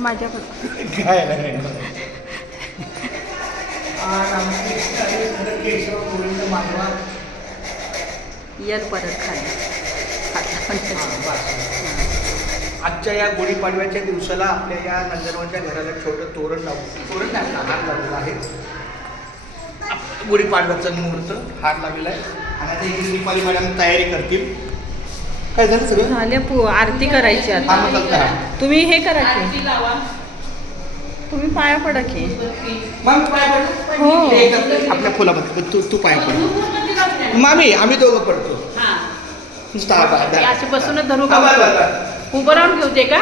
माझ्याकडं काय नाही केशव गोविंद माधवा येत परत खाली आजच्या या गुढीपाडव्याच्या दिवसाला आपल्या या नंदनवनच्या घराला छोटं तोरण तोरण नाही हार लावलेला आहे. गुढीपाडव्याचा मुहूर्त हार लावलेला आहे आणि आता इकडे दीपाली मॅडम तयारी करतील. काय झालं सगळं झाले आरती करायची आता. हा मग काय तुम्ही हे करा की तुम्ही पाया पडा की. मग पाया पड हो. आपल्या फुलामध्ये तू पाया पड मामी आम्ही दोघं पडतो नुसता अशी बसूनच धरू हा, का? बरं, बरं. उभं राहून ठेवते का?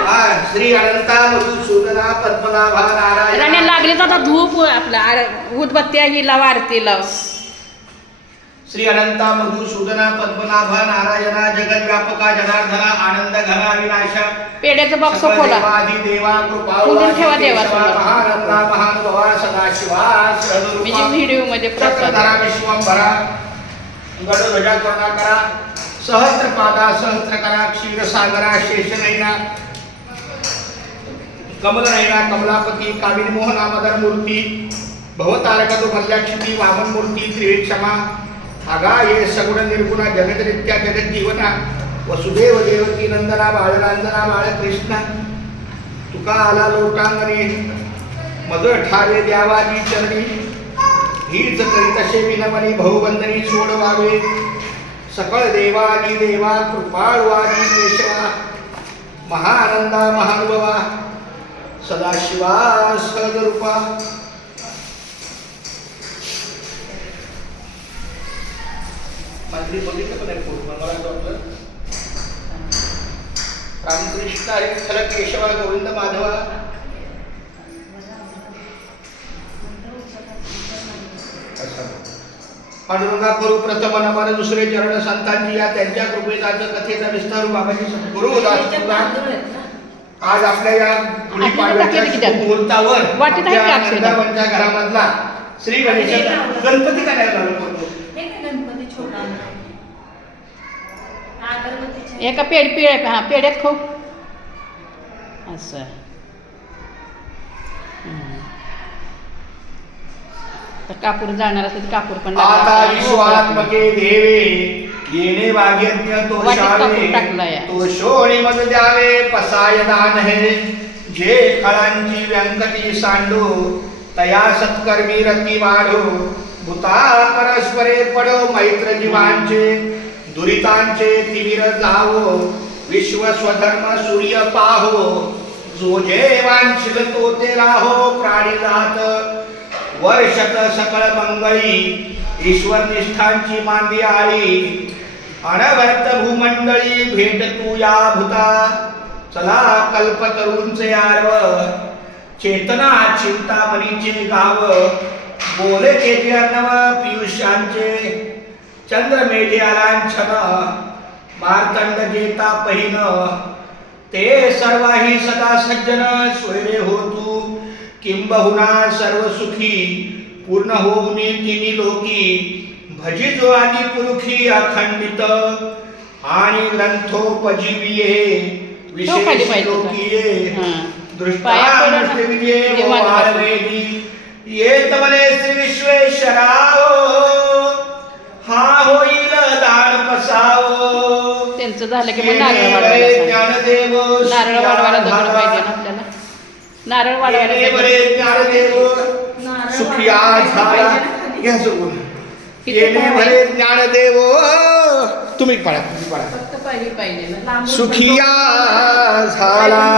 श्री अनंता मधुसूदना पद्मनाभा नारायण राण्या लागली तर आता धूप आपला उदबत्ती ही लाव आरती लाव. श्री अनंता मधुसूदना पद्मनाभा नारायणा जगद्व्यापका जनार्दना आनंद घना विनाशा पेड्याचं बॉक्स खोला. देवा कृपा खोलून ठेवा देवासमोर. महानंदा महानुभवा सदाशिवा म्हणजे व्हिडिओ मध्ये चक्रधरा विश्वंभरा गडध्वजा करुणाकरा सहस्रपादा सहस्रकरा क्षीरसागरा शेषनयना कमलनयना कमलापती कामिनी मोहना मदन मूर्ती भवतारक दुर्मल्याक्षिती वामन मूर्ती त्रिवेक्षमा आगा ये सगुण निर्गुणा जगदरित्या जगज्जीवना वसुदेव देवकी नंदना बाळरांजना बाळकृष्ण तुका आला लोटांगणे मज ठावे द्यावाजी चरणी हीच करीतसे विनमनी बहुवंदनी सोडवावे सकळ देवादी देवा कृपाळवादी केशवा महानंदा महानुभवा सदाशिवा सहजरूपा. मंत्री बघितलं पण आहे पूर्ण मला वाटलं रामकृष्ण हरी विठ्ठल केशवा गोविंद माधवा. पांडुरंगा करू प्रथम नमन दुसरे चरण संतांची या त्यांच्या कृपेचा कथेचा विस्तार बाबाजी सद्गुरु आज आपल्या या गुढीपाडव्याच्या मुहूर्तावर नंदनवनच्या घरामधला श्री गणेशाचा गणपती काय लागलो एका पेड्यात खाऊ असं. कापूर जाणार असेल तर कापूर पण आता विश्वात्मके देवे येणे वाग्यज्ञ तो शावे तो शोणी मज द्यावे पसाय दान हे जे खळांची व्यंकटी सांडो तया सत्कर्मी रती वाढो भूता परस्परे पडो मैत्र जीवांचे दुरितांचे तिमिर जावो विश्व स्वधर्म सूर्य पाहो जो जे वांछिल तो ते राहो प्राणी जात वर्षत सकळ मंगळी ईश्वर निष्ठांची मांदी आळी अनवर्त भूमंडळी भेट तू या भूता चला कल्पतरूंचे आरव चेतना चिंतामणीचे गाव बोले केते अर्णव पियुष्यांचे चंद्रमेढे आलांछन मार्तंड जेता पहिन ते सर्वाही सदा सज्जन सोयरे हो तू किंबहुना सर्व सुखी पूर्ण होऊनी तिनी लोकी भजी जो आदी पुरुखी अखंडित आणि ग्रंथोपजीविये विशेष लोकीये दृष्टांतविजये वाळवेदी येत मने श्री विश्वेश्वराव हा होईल दान पसाव. त्यांचं झालं की मग नारळ वाढवायला जमलं पाहिजे ना आपल्याला. नारळ वाढवायला सुखिया झाला घ्या सोबून येणे भले ज्ञानदेव. तुम्ही पळा फक्त पाहिजे ना. सुखिया झाला